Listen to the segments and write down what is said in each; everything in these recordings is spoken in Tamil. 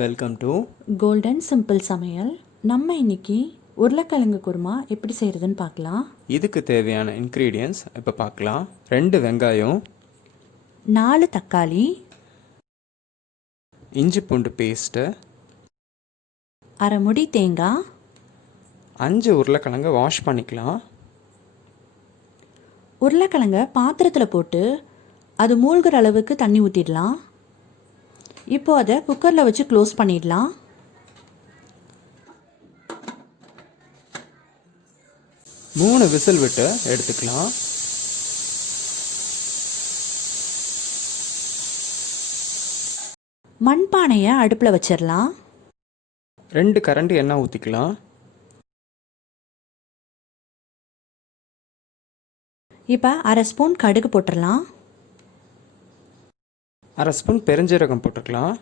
வெல்கம் டு கோல்டன் சிம்பிள் சமையல். நம்ம இன்னைக்கு உருளைக்கிழங்கு குருமா எப்படி செய்கிறதுன்னு பார்க்கலாம். இதுக்கு தேவையான இன்க்ரீடியன்ஸ் இப்போ பார்க்கலாம். 2 வெங்காயம், 4 தக்காளி, இஞ்சி பூண்டு பேஸ்ட்டு, அரை முடி தேங்காய், 5 உருளைக்கிழங்கை வாஷ் பண்ணிக்கலாம். உருளைக்கிழங்கை பாத்திரத்தில் போட்டு அது மூழ்கிற அளவுக்கு தண்ணி ஊற்றிடலாம். இப்போ அதை குக்கரில் வச்சு க்ளோஸ் பண்ணிடலாம். மூணு விசில் விட்டு எடுத்துக்கலாம். மண்பானையை அடுப்பில் வச்சிடலாம். 2 கரண்டி எண்ணெய் ஊற்றிக்கலாம். இப்போ அரை ஸ்பூன் கடுகு போட்டுடலாம். அரை ஸ்பூன் பெருஞ்சீரகம் போட்டுக்கலாம்.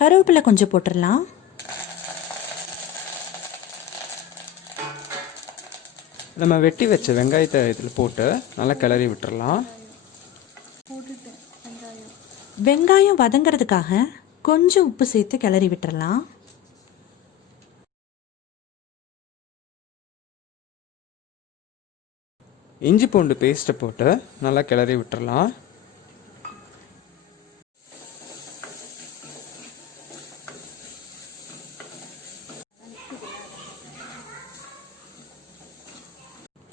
கருவேப்பிலை கொஞ்சம் போட்டுடலாம். நம்ம வெட்டி வச்ச வெங்காயத்தை இதில் போட்டு நல்லா கிளறி விட்டுறலாம். வெங்காயம் வதங்கிறதுக்காக கொஞ்சம் உப்பு சேர்த்து கிளறி விட்டுறலாம். இஞ்சி பூண்டு பேஸ்ட்டை போட்டு நல்லா கிளறி விட்டுறலாம்.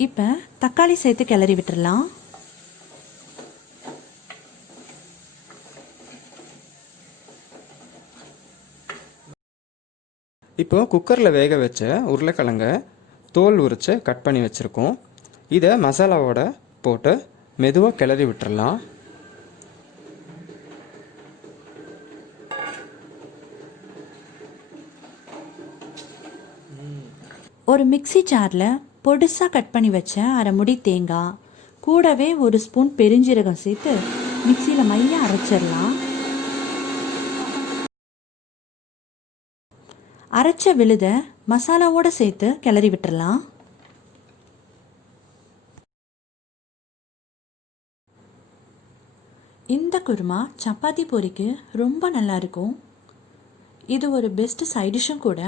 இப்போ தக்காளி சேர்த்து கிளறி விட்டுறலாம். இப்போ குக்கரில் வேக வச்ச உருளைக்கிழங்கை தோல் உரித்து கட் பண்ணி வச்சுருக்கோம். இதை மசாலாவோட போட்டு மெதுவாக கிளறி விட்டுறலாம். ஒரு மிக்ஸி ஜாரில் பொடிசாக கட் பண்ணி வச்ச அரை முடி தேங்காய் கூடவே 1 ஸ்பூன் பெருஞ்சீரகம் சேர்த்து மிக்சியில் மைய அரைச்சிடலாம். அரைச்ச விழுதை மசாலாவோடு சேர்த்து கிளறி விட்டுறலாம். இந்த குருமா சப்பாத்தி பொரிக்கு ரொம்ப நல்லா இருக்கும். இது ஒரு பெஸ்ட் சைடிஷும் கூட.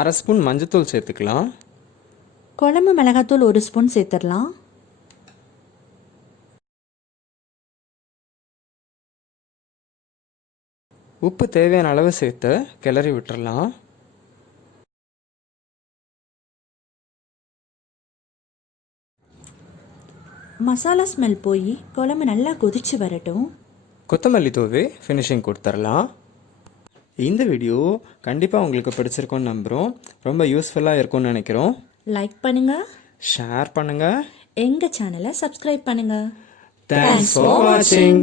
அரை ஸ்பூன் மஞ்சத்தூள் சேர்த்துக்கலாம். குழம்பு மிளகாத்தூள் 1 ஸ்பூன் சேர்த்துடலாம். உப்பு தேவையான அளவு சேர்த்து கிளறி விட்டுறலாம். மசாலா ஸ்மெல் போய் குழம்பு நல்லா கொதிச்சு வரட்டும். கொத்தமல்லி தூவி ஃபினிஷிங் கொடுத்துடலாம். இந்த வீடியோ கண்டிப்பாக உங்களுக்கு பிடிச்சிருக்கோன்னு நம்புகிறோம். ரொம்ப யூஸ்ஃபுல்லாக இருக்கும்னு நினைக்கிறோம். லைக் பண்ணுங்கள், ஷேர் பண்ணுங்கள், எங்கள் சேனலை சப்ஸ்கிரைப் பண்ணுங்கள். தேங்க்ஸ் ஃபார் வாட்சிங்.